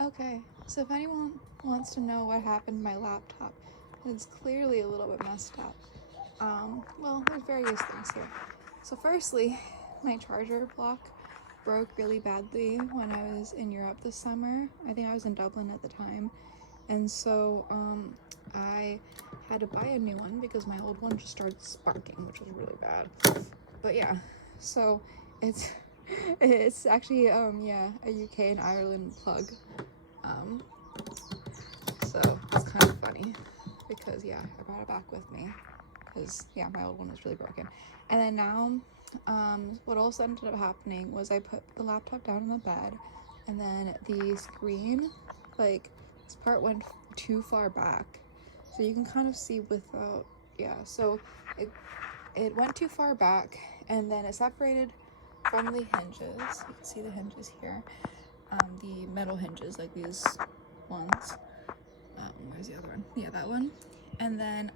Okay, so if anyone wants to know what happened to my laptop, it's clearly a little bit messed up. Well, there's various things here. So firstly, my charger block broke really badly when I was in Europe this summer. I think I was in Dublin at the time. And so I had to buy a new one because my old one just started sparking, which was really bad. But yeah, so it's actually yeah, a UK and Ireland plug. So it's kind of funny because yeah, I brought it back with me because yeah, my old one was really broken. And then now what also ended up happening was I put the laptop down on the bed, and then the screen, like this part went too far back, so you can kind of see without, yeah, so it went too far back, and then it separated from the hinges. You can see the hinges here, the metal hinges, like these ones. Where's the other one? Yeah, that one. And then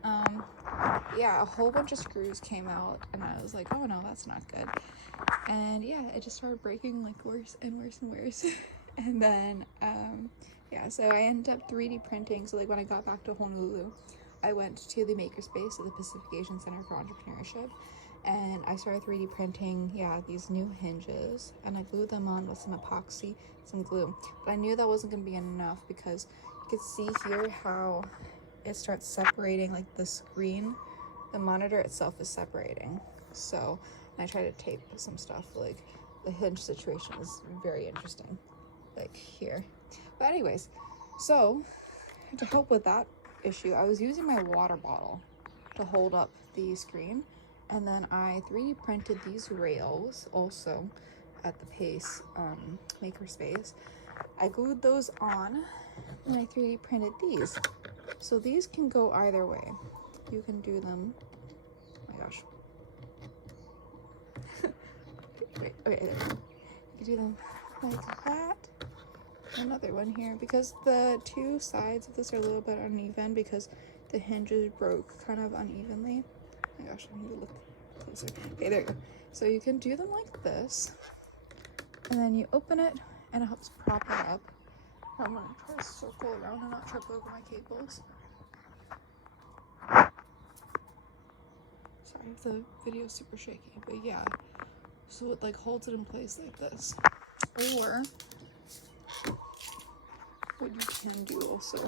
yeah, a whole bunch of screws came out, and I was like, oh no, that's not good. And yeah, it just started breaking like worse and worse and worse. And then yeah, so I ended up 3D printing. So like when I got back to Honolulu, I went to the makerspace at the Pacific Asian Center for Entrepreneurship, and I started 3D printing, yeah, these new hinges, and I glued them on with some epoxy, some glue. But I knew that wasn't going to be enough because you can see here how it starts separating, like the screen, the monitor itself is separating. So I try to tape some stuff, like the hinge situation is very interesting, like here. But anyways, so to help with that issue, I was using my water bottle to hold up the screen, and then I 3D printed these rails also at the Pace makerspace. I glued those on, and I 3D printed these. So these can go either way. You can do them, oh my gosh. Wait, okay, there we go. You can do them like that. Another one here, because the two sides of this are a little bit uneven because the hinges broke kind of unevenly. Oh my gosh, I need to look closer. Okay, there you go. So you can do them like this, and then you open it, and it helps prop it up. I'm gonna try to circle around and not trip over my cables. Sorry if the video's super shaky, but yeah. So it like holds it in place like this. Or what you can do also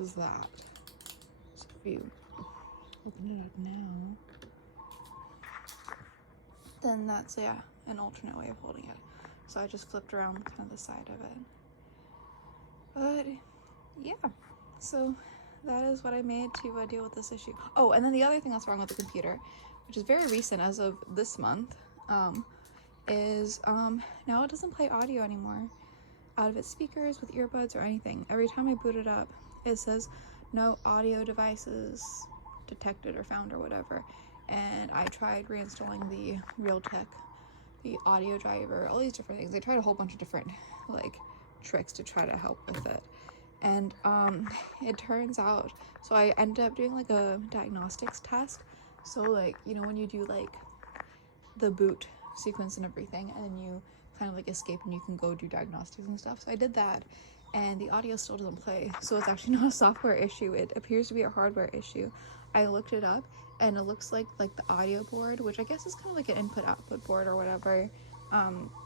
is that. So if you open it up now, then that's, yeah, an alternate way of holding it. So I just flipped around kind of the side of it. But yeah, so that is what I made to deal with this issue. Oh, and then the other thing that's wrong with the computer, which is very recent as of this month, is now it doesn't play audio anymore out of its speakers with earbuds or anything. Every time I boot it up, it says no audio devices detected or found or whatever. And I tried reinstalling the Realtek, the audio driver, all these different things. I tried a whole bunch of different like tricks to try to help with it. And it turns out, so I ended up doing like a diagnostics test. So like, you know, when you do like the boot sequence and everything, and then you kind of like escape and you can go do diagnostics and stuff. So I did that, and the audio still doesn't play. So it's actually not a software issue. It appears to be a hardware issue. I looked it up, and it looks like the audio board, which I guess is kind of like an input output board or whatever.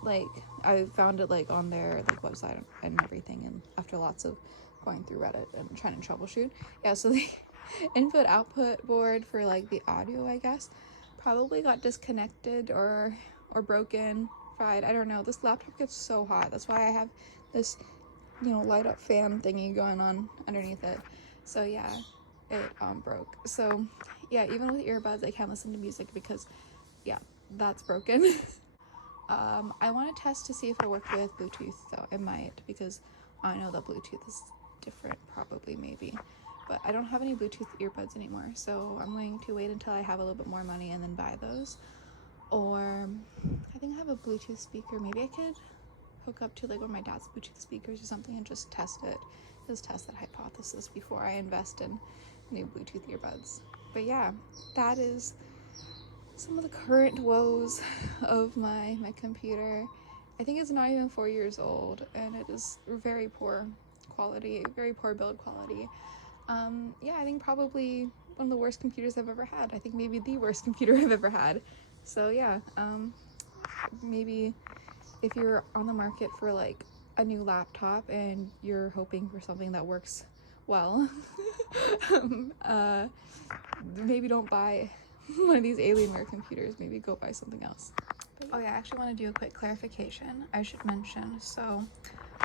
Like I found it like on their like website and everything, and after lots of going through Reddit and trying to troubleshoot, yeah, so the input output board for like the audio, I guess, probably got disconnected or broken, fried. I don't know. This laptop gets so hot. That's why I have this, you know, light up fan thingy going on underneath it. So yeah, it broke. So yeah, even with earbuds, I can't listen to music because yeah, that's broken. I want to test to see if it worked with Bluetooth though. It might, because I know that Bluetooth is different, probably, maybe. But I don't have any Bluetooth earbuds anymore, so I'm going to wait until I have a little bit more money and then buy those. Or I think I have a Bluetooth speaker. Maybe I could hook up to like one of my dad's Bluetooth speakers or something and just test it. Just test that hypothesis before I invest in new Bluetooth earbuds. But yeah, that is some of the current woes of my computer. I think it's not even 4 years old, and it is very poor quality, very poor build quality. Yeah, I think probably one of the worst computers I've ever had. I think maybe the worst computer I've ever had. So yeah, maybe if you're on the market for like a new laptop and you're hoping for something that works well, maybe don't buy one of these Alienware computers. Maybe go buy something else. Oh yeah, I actually want to do a quick clarification. I should mention, so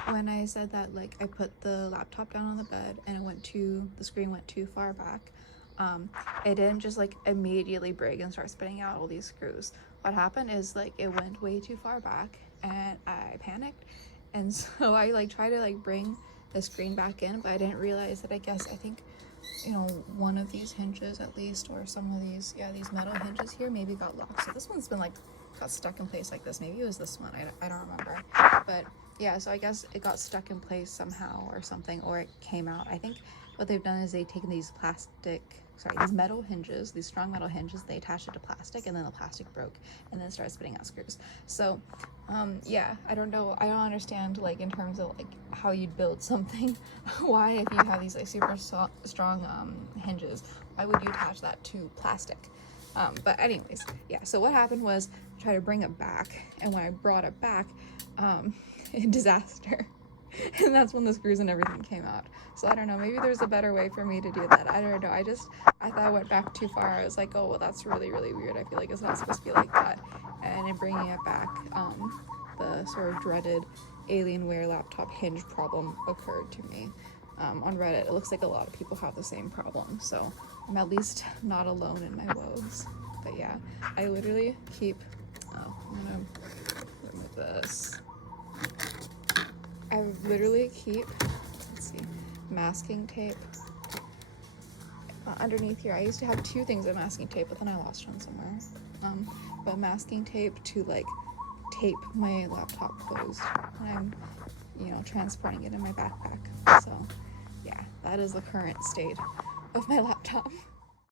when I said that like I put the laptop down on the bed and the screen went too far back, it didn't just like immediately break and start spitting out all these screws. What happened is like it went way too far back and I panicked, and so I like tried to like bring the screen back in, but I didn't realize that I think one of these hinges at least, or some of these, yeah, these metal hinges here maybe got locked. So this one's been like got stuck in place like this. Maybe it was this one, I don't remember, but yeah, so I guess it got stuck in place somehow or something, or it came out. I think what they've done is they've taken these metal hinges, these strong metal hinges, they attached it to plastic, and then the plastic broke and then started spitting out screws. So yeah, I don't understand like in terms of like how you'd build something, why if you have these like super strong hinges, why would you attach that to plastic? But anyways, yeah, so what happened was I tried to bring it back, and when I brought it back, disaster. And that's when the screws and everything came out. So I don't know, maybe there's a better way for me to do that. I don't know, I thought I went back too far. I was like, oh well, that's really weird. I feel like it's not supposed to be like that. And in bringing it back, the sort of dreaded Alienware laptop hinge problem occurred to me. On Reddit, it looks like a lot of people have the same problem, so I'm at least not alone in my woes. But yeah, I literally keep, I'm gonna remove this. I literally keep, masking tape underneath here. I used to have 2 things of masking tape, but then I lost one somewhere. But masking tape to like tape my laptop closed when I'm, transporting it in my backpack. So yeah, that is the current state of my laptop.